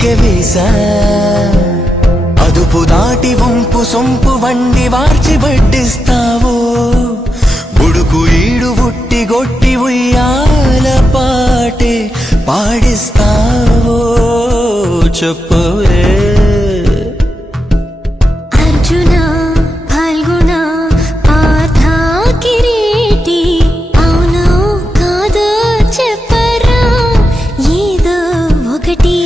గుండెకే వేసా అదుపు దాటి వంపు సొంపు వండి వార్చి వడ్డిస్తావో గుడుకు ఈడు ఉట్టి గొట్టి ఉయ్యాల పాటే పాడిస్తావో చెప్పవే అర్జున ఫల్గుణ పార్థ కిరీటి అవును కాదో చెప్పరా ఏదో ఒకటి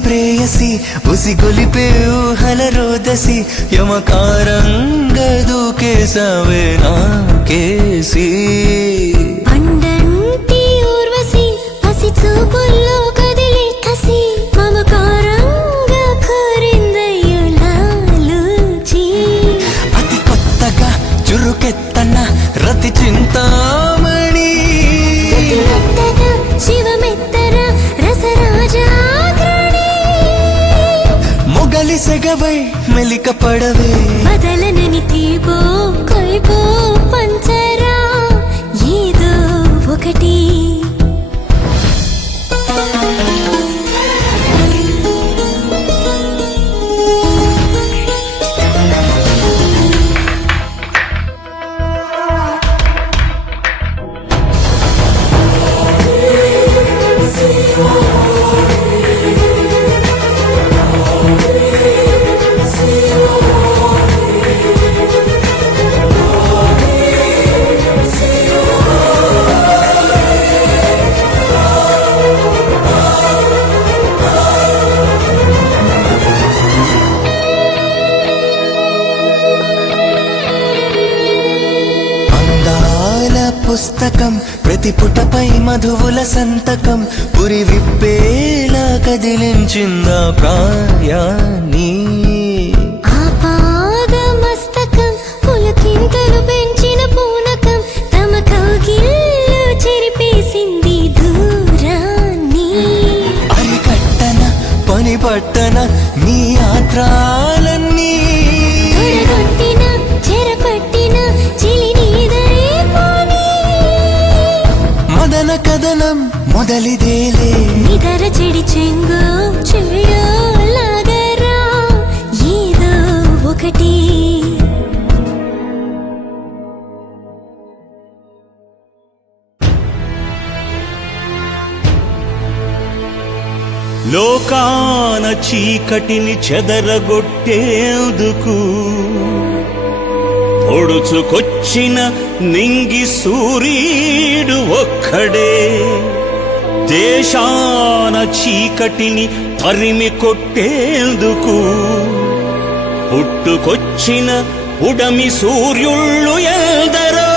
ప్రేయసి ఉసిగొలిపే ఊహల రోదసి యమకారంగా దూకేసావే నాకేసి పండంటి ఊర్వశి పసి చూపుల్లో కదిలి కసి మమకారంగా కోరిందయ్యో లాలూచి అతి కొత్తగా చురుకెత్తన రతి చింతామణి మెత్తగా శివమెత్తర రసరాజా మొగలిసెగవై మెలిక పడవే బదలనని తీపో కైపో పంచరా ఏదో ఒకటి పుస్తకం ప్రతి పుటపై మధువుల సంతకం పురి విప్పేలా కదిలించిందా ప్రాయాన్ని ఆపాద మస్తకం పులకింతలు పెంచిన పూనకం తమ కౌగిల్లో చెరిపేసింది దూరాన్ని అరికట్టన పని పట్టన నీ ఆత్రాలన్నీ తొడగొట్టిన చెరపట్టిన చిలి నీదరే పోనీ మదన కదనం మొదలిదేలే నిదర చెడి చెంగు చేయలాగరా ఏదో ఒకటి లోకాన చీకటిని చెదరగొట్టేందుకు పొడుచుకొచ్చిన నింగి సూర్యుడు ఒక్కడే దేశాన చీకటిని తరిమి కొట్టేందుకు పుట్టుకొచ్చిన ఉడమి సూర్యుళ్ళు ఎందరో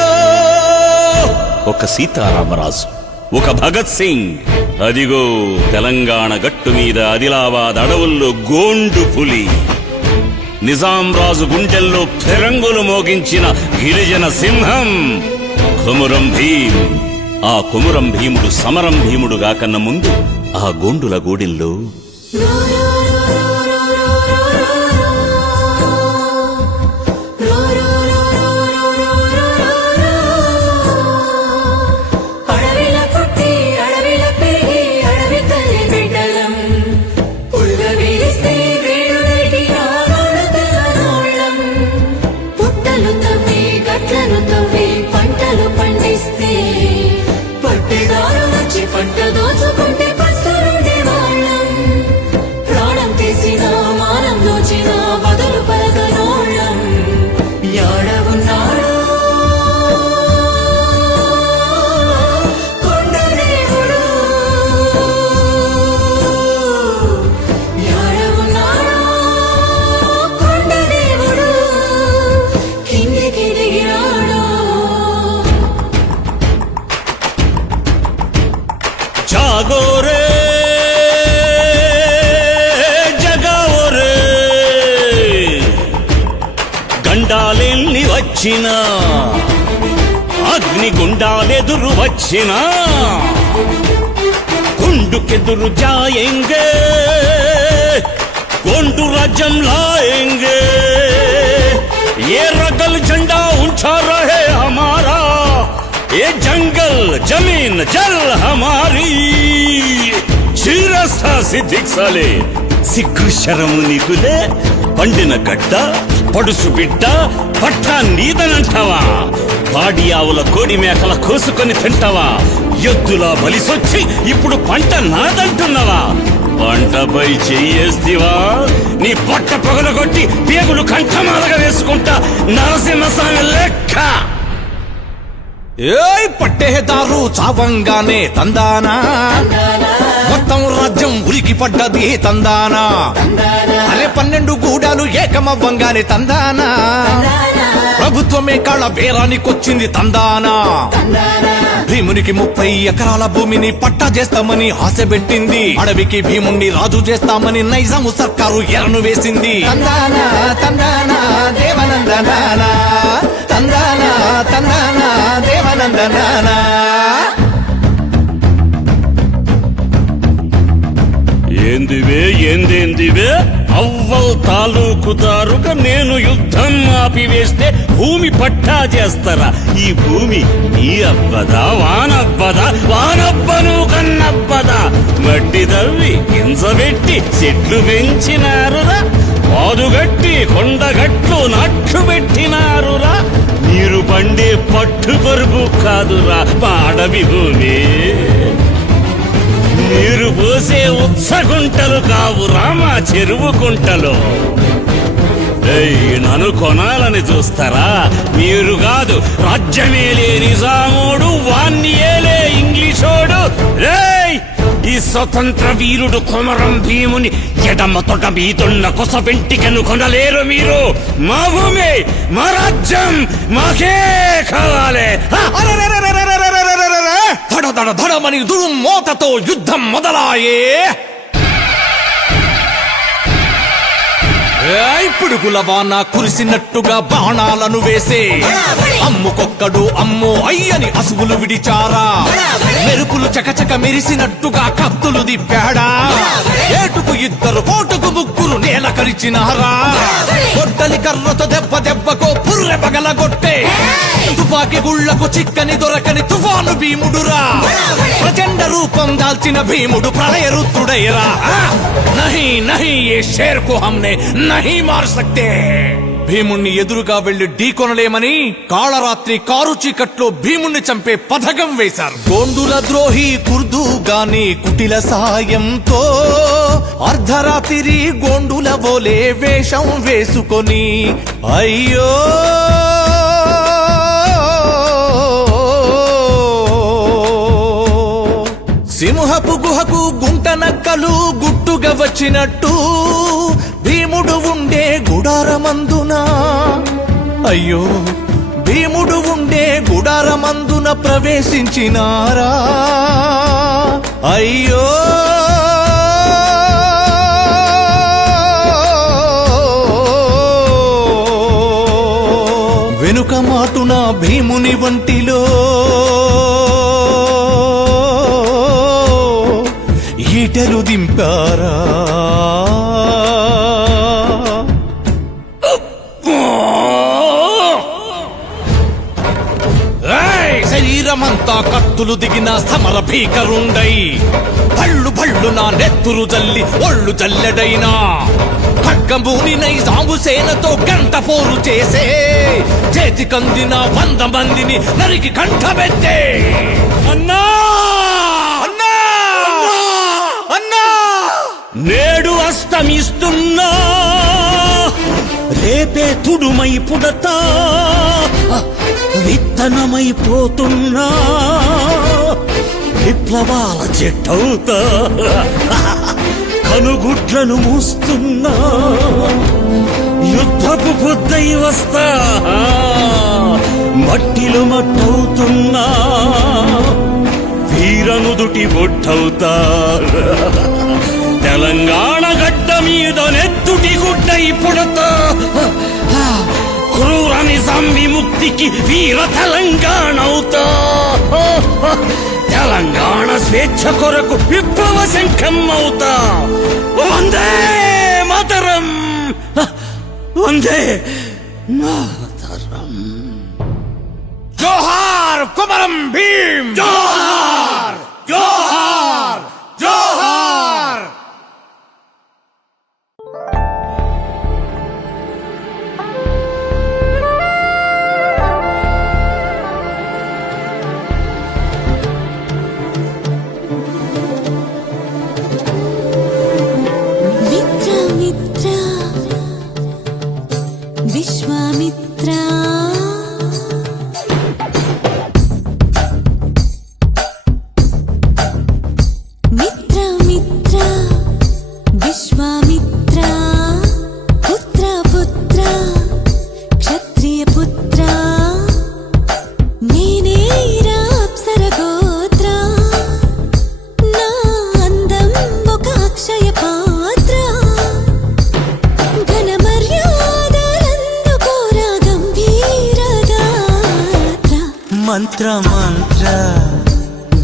ఒక సీతారామరాజు ఒక భగత్ సింగ్ అదిగో తెలంగాణ గట్టు మీద ఆదిలాబాద్ అడవుల్లో గోండు పులి నిజాం రాజు గుండెల్లో ఫిరంగులు మోగించిన గిరిజన సింహం కొమురం భీం. ఆ కొమురం భీముడు సమరం భీముడుగా కన్న ముందు ఆ గోండుల గూడెల్లో పంట దోచుకుంటే పస్తులుండే వాళ్ళం ప్రాణ జాగోరే జగావోరే గండాలెల్లి వచ్చినా అగ్నిగుండాలెదురు వచ్చినా గుండుకెదురు జాయేంగే गोंडू राज्यम लाएंगे ये रगल झंडा ऊंचा रहे हमारा ये जंगल जमीन जल हमारी చీరస్తా సిద్ధిక్సాలే సిగ్గు శరము నీకులే పండిన గడ్డ పడుసు బిడ్డ పట్ట నీదనంటావా పాడి ఆవుల కోడి మేకల కోసుకొని తింటావా ఎద్దులా బలిసొచ్చి ఇప్పుడు పంట నాదంటున్నావా పంటపై చెయ్యేస్తివా నీ పొట్ట పగలగొట్టి పేగులు కంఠమాలగా వేసుకుంటా నరసింహస్వామి లెక్క ఏయ్ పట్టేదారు చావంగానే తందానా మొత్తం రాజ్యం ఉరికి పడ్డది తందానా అరే 12 గూడాలు ఏకమవ్వంగానే తందానా ప్రభుత్వమే కాళ్ళ బేరానికొచ్చింది తందానా భీమునికి 30 ఎకరాల భూమిని పట్టా చేస్తామని ఆశ పెట్టింది అడవికి భీముణ్ణి రాజు చేస్తామని నైజాము సర్కారు ఎరను వేసింది తందానా తందానా దేవనందనానా తందానా తందానా దేవనందనానా ఏందివే ఏందేందివే అవ్వల్ తాలూకుదారుగా నేను యుద్ధం ఆపివేస్తే భూమి పట్టా చేస్తారా ఈ భూమి నీ అబ్బదా వానబ్బదా వానబ్బను కన్నబ్బదా మట్టి దవ్వి గింజబెట్టి చెట్లు పెంచినారురా పాదుగట్టి కొండగట్లు నట్లు పెట్టినారురా నీరు పండే పట్టు పరుగు కాదురా మా అడవి భూమి నీరు పోసే ఉత్సగుంటలు కావు రామా చెరువు కుంటలు నన్ను కొనాలని చూస్తారా మీరు కాదు రాజ్యమేలే నిజామోడు వాణ్ణి ఏలే ఇంగ్లీషోడు ఈ స్వతంత్ర వీరుడు కొమరం భీముని ఎడమ తొట మీదున్న కొస వెంటికను కొనలేరు మీరు మా భూమి మా రాజ్యం మాకే కావాలి ధడ ధడ ధడమని దుడుం మోతతో యుద్ధం మొదలాయే పిడుగుల వాన కురిసినట్టుగా బాణాలను వేసే అమ్ముకొక్కడు అమ్మో అయ్యని అసువులు విడిచారా మెరుపులు చకచక మెరిసినట్టుగా కత్తులు దిప్పాడా ఏటుకు 2 కోటుకు 3 నేల కరిచినారా కొట్టలి కర్రతో దెబ్బ దెబ్బకో పుర్రె పగలగొట్టే తుపాకి గుళ్లకు చిక్కని దొరకని తుఫాను భీముడురా ప్రచండ రూపం దాల్చిన భీముడు ప్రళయ రుద్రుడైరా నహీ నహీ ఏ షేర్ కు హమ్నే నహీ మార్ సక్తే భీముణ్ణి ఎదురుగా వెళ్లి ఢీకొనలేమని కాళరాత్రి కారు చీకట్లో భీముణ్ణి చంపే పథకం వేశారు గోండుల ద్రోహి కుర్దు గాని కుటిల సాయంతో అర్ధరాత్రి గోండుల బోలే వేషం వేసుకొని అయ్యో సింహపు గుహకు గుంట నక్కలు గుట్టుగా వచ్చినట్టు భీముడు ఉండే గుడారమందున అయ్యో భీముడు ఉండే గుడారమందున ప్రవేశించినారా అయ్యో వెనుక మాటున భీముని వంటిలో ఈటెలు దింపారా శరీరమంతా కత్తులు దిగిన సమర భీకరుండై భళ్ళు భళ్ళు నా నెత్తురు జల్లి ఒళ్ళు జల్లెడైనా ఖడ్గమూని నైజాము సేనతో గంట పోరు చేసే చేతికందిన 100 మందిని నరికి కంఠబెట్టే అన్నా అన్నా అన్నా నేడు అస్తమిస్తున్నా రేపే తుడుమై పుడతా విత్తనమైపోతున్నా విప్లవాల చెట్టవుతా కనుగుడ్లను మూస్తున్నా యుద్ధపు బుద్ధై వస్తా మట్టిలో మట్టవుతున్నా వీరనుదుటి పుట్టి బొట్టవుతా తెలంగాణ గడ్డ మీద నెత్తుటి గుడ్డై పుడతా క్రూర నిజాం విముక్తికి వీర తెలంగాణ అవుతా తెలంగాణ స్వేచ్ఛ కొరకు విప్లవ శంఖం అవుతా వందే మాతరం వందే మాతరం జోహార్ కుమరం భీమ్ జోహార్ జోహార్ జోహార్ మిత్ర మిత్ర విశ్వామిత్ర మిత్ర మిత్ర విశ్వామిత్ర పుత్ర పుత్ర క్షత్రియ పుత్ర నేనే అప్సర గోత్ర నా అందం ఒక అక్షయ పాత్ర ఘన మర్యాదలందుకోరా గంభీర గాత్ర మంత్ర మంత్ర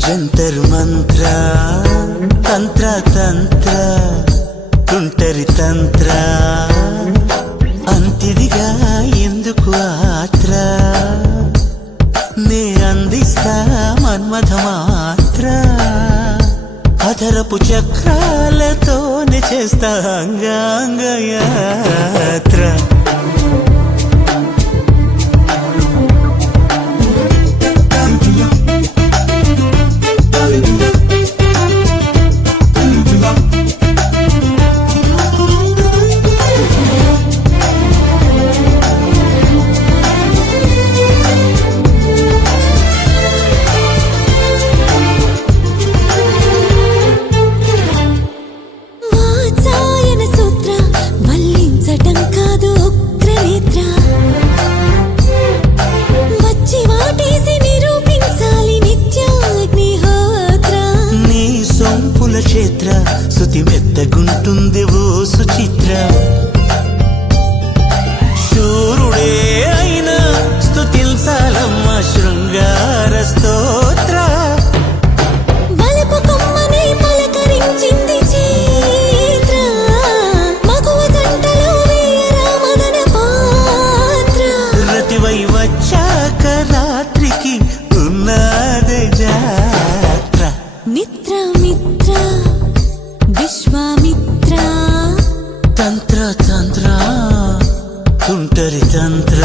జంతర్ మంత్ర తంత్ర తంత్ర తుంటరి తంత్ర అంతిదిగా ఎందుకు ఆత్ర నే అందిస్తా మన్మథ మాత్ర అధరపు చక్రాలతోనే చేస్తా అంగాంగయాత్ర వాత్సాయన సూత్ర వల్లించటం కాదు ఉగ్రనేత్ర వచ్చి వాటేసి నిరూపించాలి నిత్యాగ్నిహోత్ర నీ సొంపుల క్షేత్ర శృతి మెత్తగుంటుంది ఓ సుచిత్ర శూరుడే అయినా స్తుతించాలమ్మ శృంగార స్తోత్ర వలపు కొమ్మనే పలకరించింది చైత్ర మగువ జంటలో వేయరా మదన పాత్ర రతివై వచ్చాక రాత్రికి ఉన్నదే జాత్ర మిత్ర మిత్ర విశ్వామిత్ర తంత్ర తంత్ర తుంటరి తంత్ర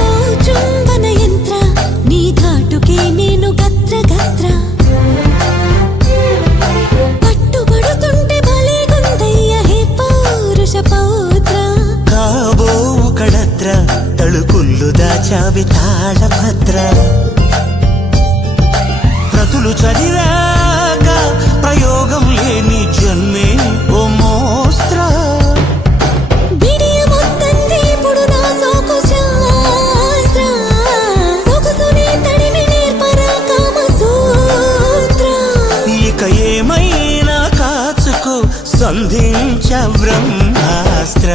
ఓ చుంబన యంత్ర నీ ధాటుకే నేను గత్ర గత్ర పట్టుబడుతుంటే భలే గుందయ్య హే పౌరుష పౌత్ర కాబోవు కడత్ర తళుకుళ్ళు దాచావి తాళభద్ర ప్రతులు చదివాక ప్రయోగం లేని జన్మే ఓ మోస్త్ర బిడియ మొత్తంది ఇప్పుడు నా సోకు శాస్త్ర సొగసునే తడిమి నేర్పరా కామ సూత్ర ఇక ఏమైనా కాచుకో సంధించ బ్రహ్మాస్త్ర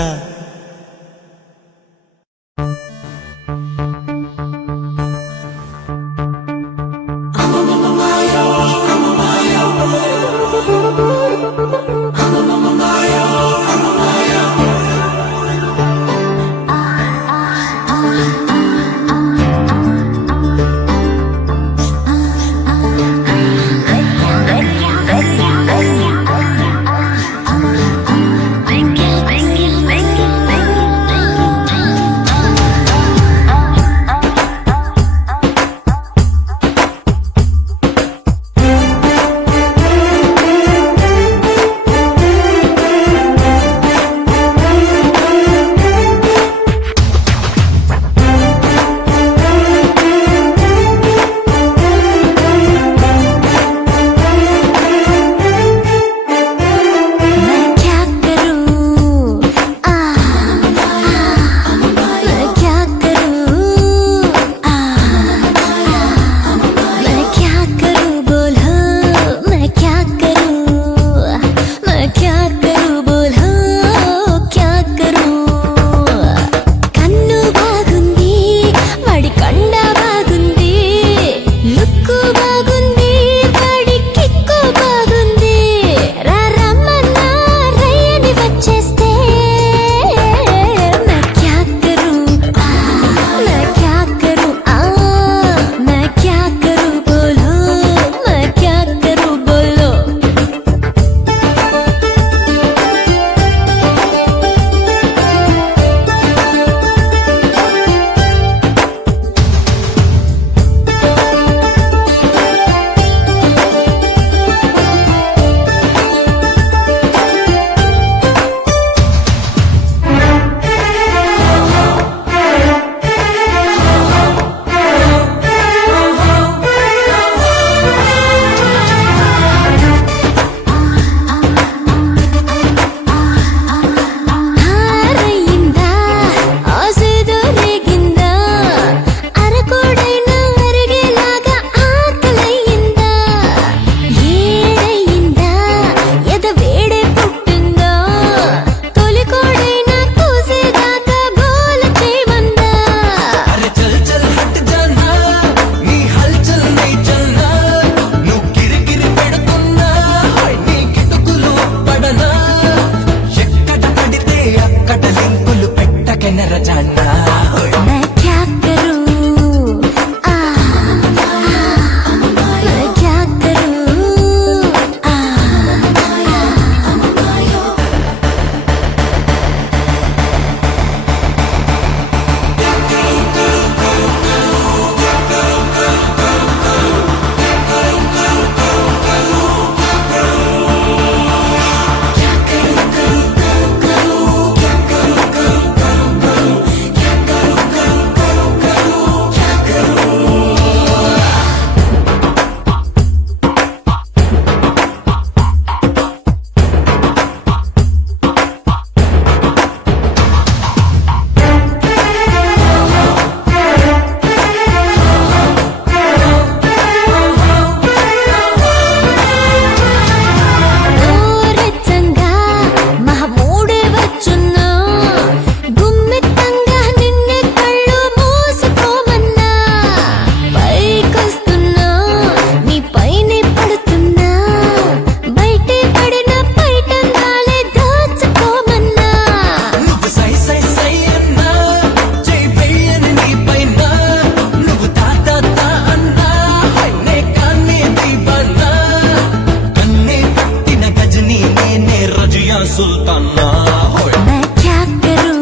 मैं क्या करूं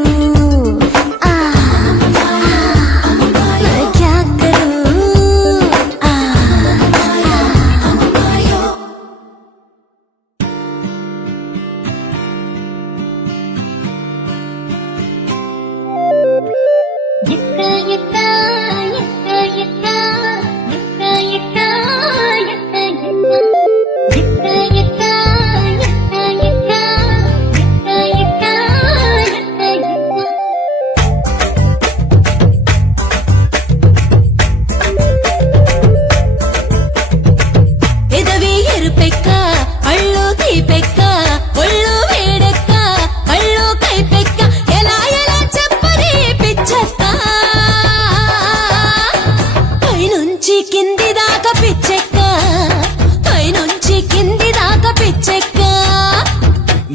मैं क्या करूं పెదవి ఎరుపెక్క అళ్ళు తీపెక్క ఒళ్ళు వేడెక్క కళ్ళు కైపెక్క ఎలా ఎలా చెప్పని పిచ్చెక్క పైనుంచి కింది దాకా పిచ్చెక్క పైనుంచి కింది దాకా పిచ్చెక్క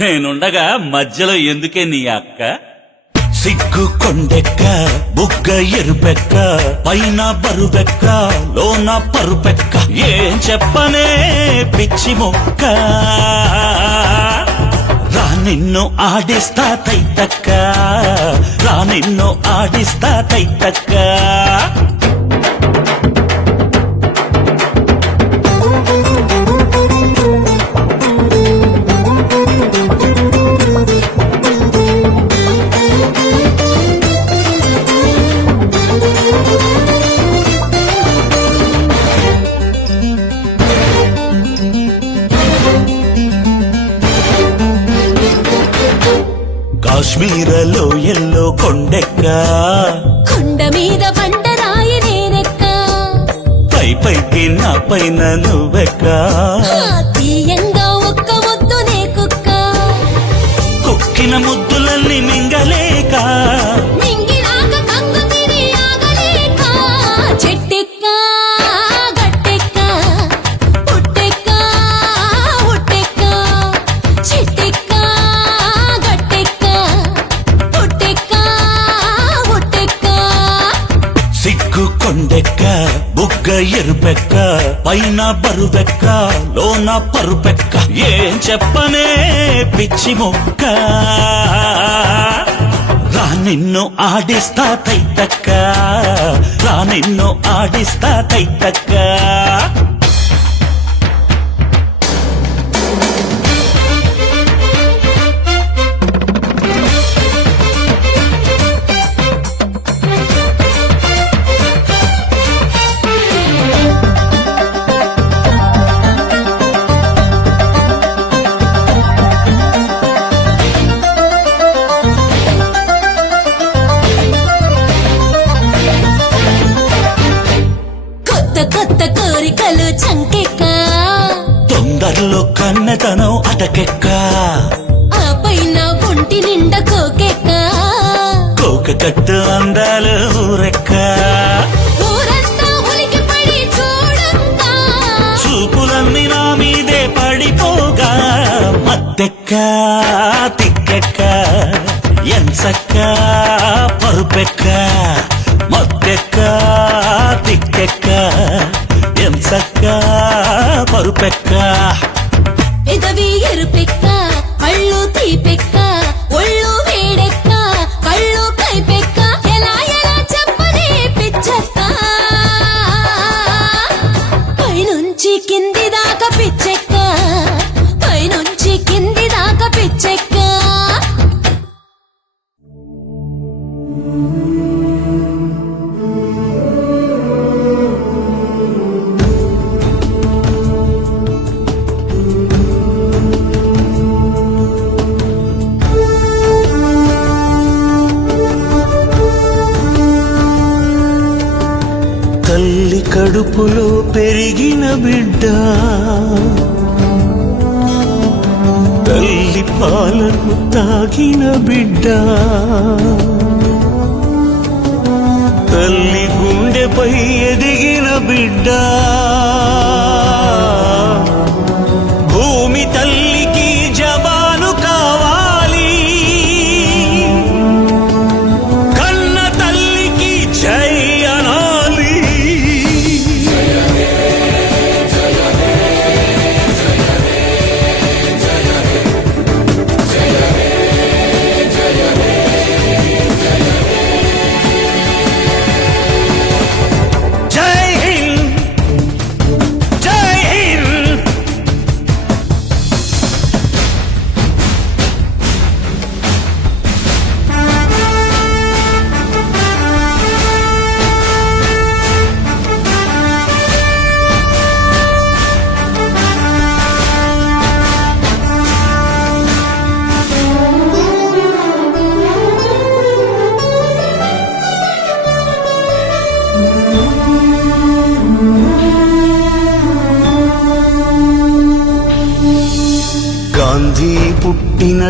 నేనుండగా మధ్యలో ఎందుకే నీ అక్క సిగ్గు కొండెక్క బుగ్గ ఎరుపెక్క పైన బరువెక్క లోన పరుపెక్క ఏం చెప్పనే పిచ్చి మొక్క రా నిన్ను ఆడిస్తా తైతక్క రా నిన్ను ఆడిస్తా తైతక్క కాశ్మీరలో ఎల్లో కొండెక్క కొండ మీద బండరాయి నేనెక్క పై పైకి నా పైన నువ్వెక్క తీయంగా ఒక్క ముద్దు నే కుక్క కుక్కిన ముద్దులన్నీ మింగలేక మింగినాక కంగు తిని ఆగలేక చెట్టెక్క గట్టెక్క పుట్టెక్క ఉట్టెక్క చెట్టెక్క గట్టెక్క పుట్టెక్క ఉట్టెక్క సిగ్గు కొండెక్క బుగ్గ ఎరుపెక్క పైన బరువెక్క లోన పరుపెక్క ఏం చెప్పనే పిచ్చి మొక్క రా నిన్ను ఆడిస్తా తైతక్క రా నిన్ను ఆడిస్తా తైతక్క కొత్త కొత్త కోరికలు చంకెక్క తొందరలో కన్నెతనం అటకెక్క ఆ పైన ఒంటి నిండా కోకెక్క కోక కట్టు అందాలు ఊరెక్క ఊరంతా ఉలికి పడి చూడంతా చూపులన్నీ నా మీదే పడిపోగా మత్తెక్క తిక్కెక్క ఎంచక్క పరుపెక్క మత్తెక్క తిక్కెక్క ఎంచక్క పరుపెక్క పెదవి ఎరుపెక్క అళ్ళు తీపెక్క ఒళ్ళు వేడెక్క కళ్ళు కైపెక్క ఎలా ఎలా చెప్పని పిచ్చెక్క పైనుంచి కింది దాకా పిచ్చెక్క పైనుంచి కింది దాకా పిచ్చెక్క తల్లి కడుపులో పెరిగిన బిడ్డ తల్లి పాలను తాగిన బిడ్డ తల్లి గుండెపై ఎదిగిన బిడ్డ భూమి తల్లికి జవాను కావాలి కన్న తల్లికి జై అనాలి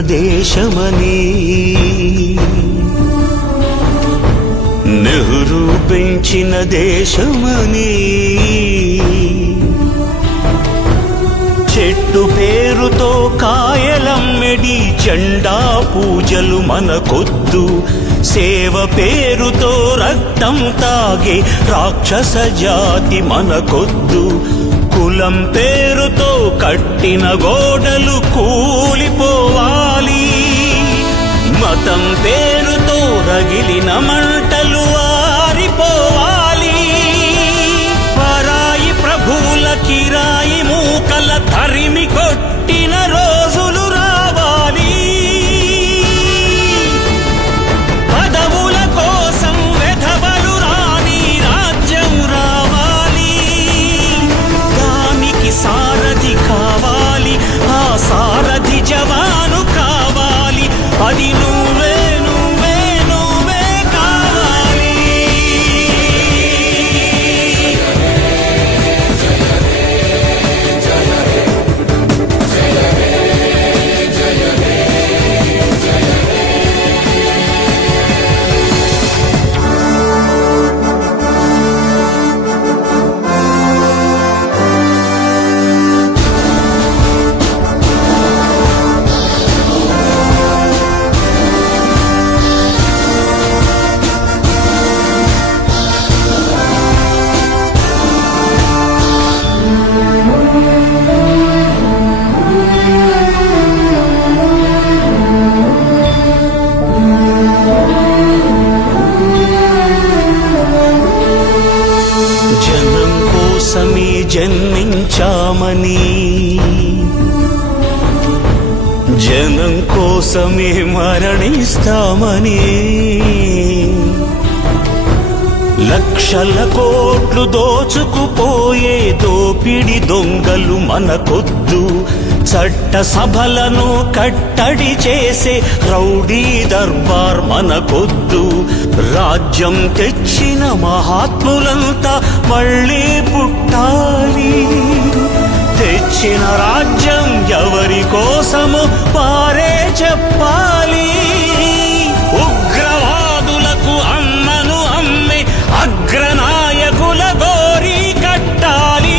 దేశమని నెహ్రూ పెంచిన దేశమని చెట్టు పేరుతో కాయలమ్మెడి జెండా పూజలు మనకొద్దు సేవ పేరుతో రక్తం తాగే రాక్షస జాతి మనకొద్దు కులం పేరుతో కట్టిన గోడలు కూలిపోవాలి మతం పేరుతో రగిలిన మంటలు ఆరిపోవాలి పరాయి ప్రభువుల కిరాయి మూకల తరిమి కొట్టిన రోజులు రావాలి పదవుల కోసం వెధవలు రాని రాజ్యం రావాలి దానికి సారథి కావాలి ఆ సారథి జవాను కావాలి అది నువ్వే నువ్వే నువ్వే కావాలి జనం కోసమే జన్మించామని జనం కోసమే మరణిస్తామని లక్షల కోట్లు దోచుకుపోయే దోపిడి దొంగలు మనకొద్దు చట్ట సభలను కట్టడి చేసే రౌడీ దర్బార్ మనకొద్దు రాజ్యం తెచ్చిన మహాత్ములంతా మళ్ళీ పుట్టాలి తెచ్చిన రాజ్యం ఎవరి కోసము వారే చెప్పాలి ఉగ్రవాదులకు అమ్మను అమ్మి అగ్రనాయకుల గోరి కట్టాలి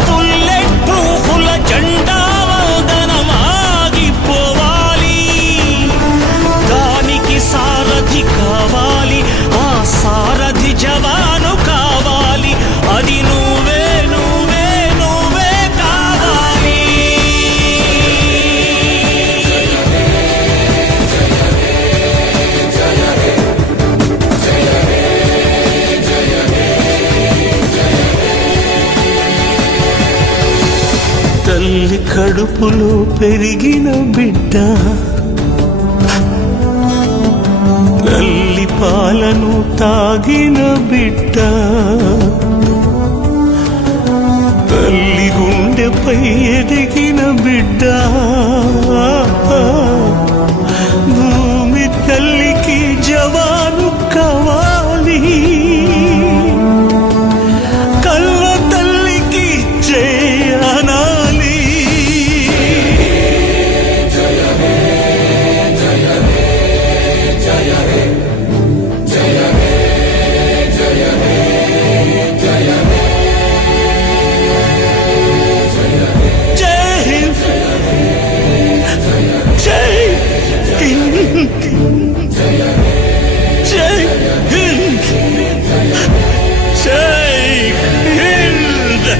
బుల్లెట్ ప్రూఫుల జెండా వందనం ఆగిపోవాలి దానికి సారథి కావాలి ఆ సారథి జవాను కావాలి అది నువ్వే నువ్వే నువ్వే కావాలి తల్లి కడుపులో పెరిగిన బిడ్డ తల్లి పాలను తాగిన బిడ్డ తల్లి గుండెపై ఎదిగిన బిడ్డ భూమి తల్లికి జవాను కావాలి కళ్ళ తల్లికి చేయనాలి జై హింద్ జై హింద్ జై హింద్ జై హింద్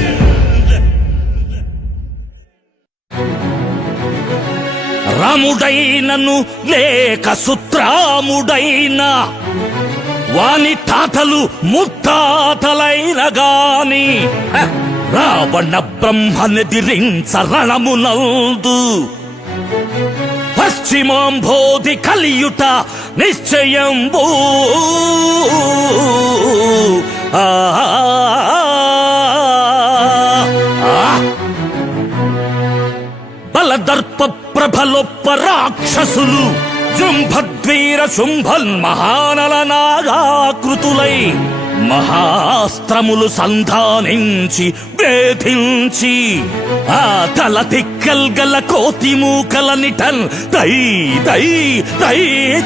రాముడైనను లేక సుత్రాముడైన వాని తాతలు ముత్తాతలైన గాని రావణ బ్రహ్మనెదిరించ రణమునందు పశ్చిమాంబోధి కలియుట నిశ్చయంబూ బలదర్ప ప్రభలొప్ప రాక్షసులు జృంభద్వీర శుంభన్ మహానల నాగాకృతులై మహాస్త్రములు సంధానించి వేధించి ఆ తల తిక్కల్గల కోతి మూకలనిటన్ దై దై దై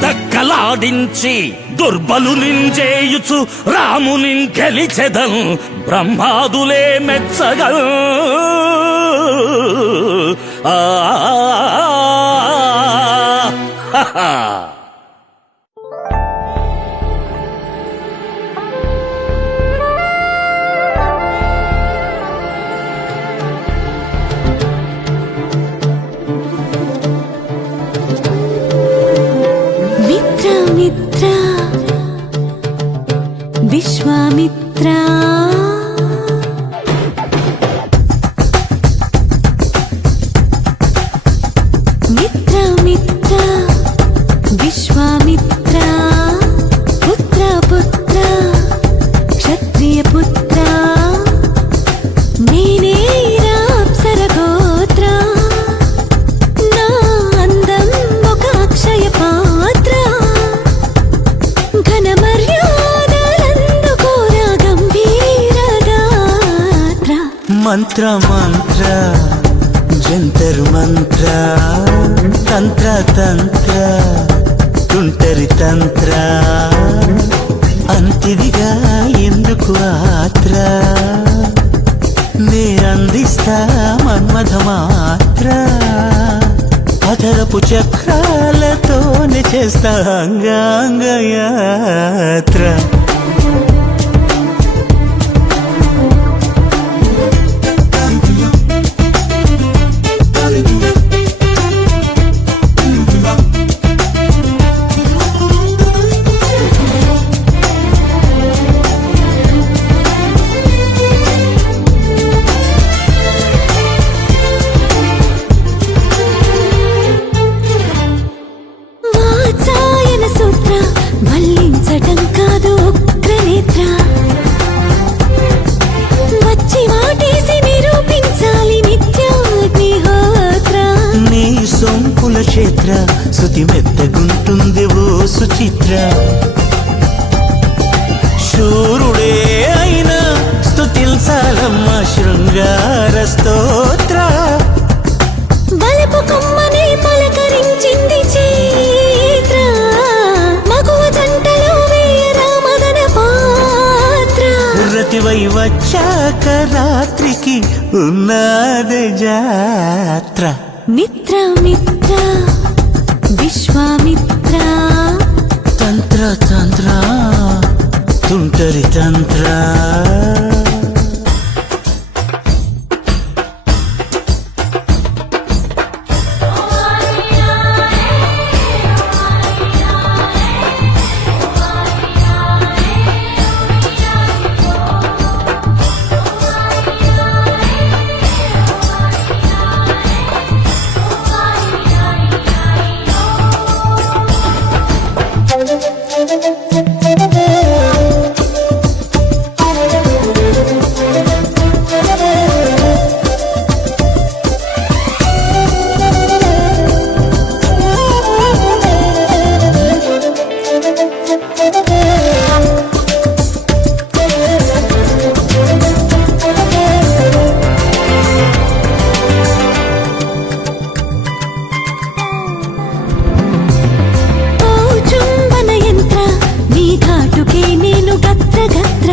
దక్కలాడించి దుర్బలు నింజేయుచు రాముని గెలిచెదన్ బ్రహ్మాదులే మెచ్చగల్ ఆ మిత్ర విశ్వామిత్ర మిత్ర మిత్ర విశ్వామిత్ర పుత్ర పుత్ర క్షత్రియ పుత్ర నేనే రాప్సర గోత్ర నా అందం ఒక అక్షయ పాత్ర ఘన మర్యాదలందుకోరా గంభీర గాత్ర మంత్ర మంత్ర జంతర్ మంత్ర తంత్ర తంత్ర తుంటరి తంత్ర అంతిదిగా ఎందుకు ఆత్ర నే అందిస్తా మన్మథ మాత్ర అధరపు చక్రాలతోనే చేస్తా అంగాంగయాత్ర వాత్సాయన సూత్ర మళ్లించటం కాదు ఉగ్రనేత్ర వచ్చి వాటేసి నిరూపించాలి నిత్యాగ్నిహోత్ర నీ సొంపుల క్షేత్ర శృతి మెత్తగుంటుంది ఓ సుచిత్ర శూరుడే అయినా స్తుతిల్సాలమ్మ శృంగార స్తోత్ర బలపు కొమ్మనే పలకరించింది చైత్ర మగువ జంటలో వేయరా మదన పాత్ర రతివై వచ్చాక రాత్రికి ఉన్నదే జాత్ర మిత్ర మిత్ర విశ్వామిత్ర తంత్ర తంత్ర తుంటరి తంత్ర ఓ చుంబన యంత్ర నీ ఘాటుకే నేను గత్ర గత్ర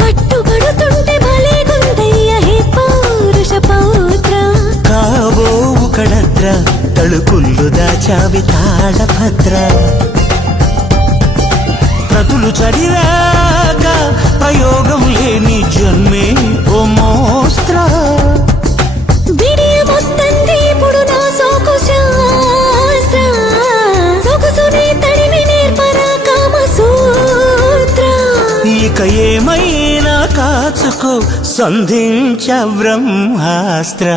పట్టుబడుతుంటే భలే గుందయ్య హే పౌరుష పౌత్ర కాబోవు కళత్ర తలుపుళ్ళు దాచావి తాళభద్ర ప్రతులు చదివాక ప్రయోగం లేని జన్మే ఓ మోస్త్ర బిడియ మొత్తంది ఇప్పుడు నా సోకు శాస్త్ర సొగసునే తడిమి నేర్పరా కామ సూత్ర ఇక ఏమైనా కాచుకో సంధించ బ్రహ్మాస్త్ర